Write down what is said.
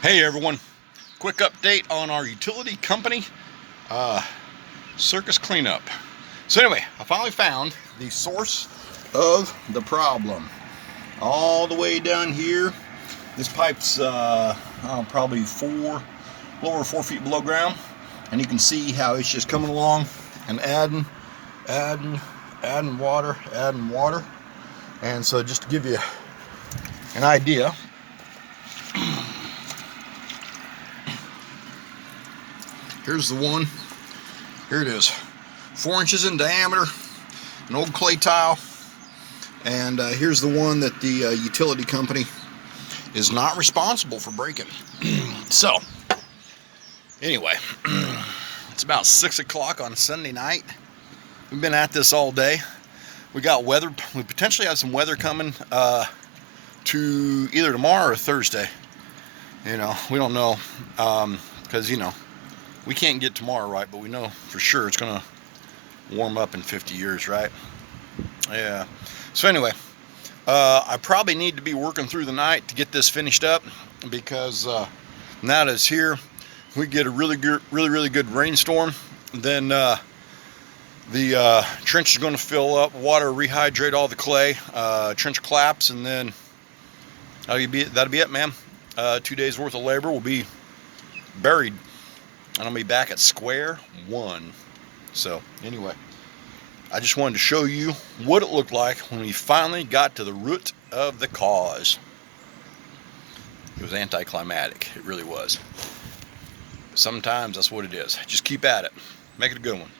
Hey everyone, quick update on our utility company, circus cleanup. So anyway, I finally found the source of the problem. All the way down here, this pipe's probably lower 4 feet below ground, and you can see how it's just coming along and adding water. And so just to give you an idea, here's the one. Here it is, 4 inches in diameter, an old clay tile. And here's the one that the utility company is not responsible for breaking. So, anyway, it's about 6 o'clock on Sunday night. We've been at this all day. We got weather. We potentially have some weather coming to either tomorrow or Thursday. We don't know because, we can't get tomorrow right, but we know for sure it's going to warm up in 50 years, right? Yeah. So anyway, I probably need to be working through the night to get this finished up because now that it's here, we get a really good rainstorm. Then the trench is going to fill up, water rehydrate all the clay, trench collapse, and then that'll be it, man. 2 days worth of labor will be buried, and I'll be back at square one. So anyway, I just wanted to show you what it looked like when we finally got to the root of the cause. It was anticlimactic, it really was. But sometimes that's what it is. Just keep at it. Make it a good one.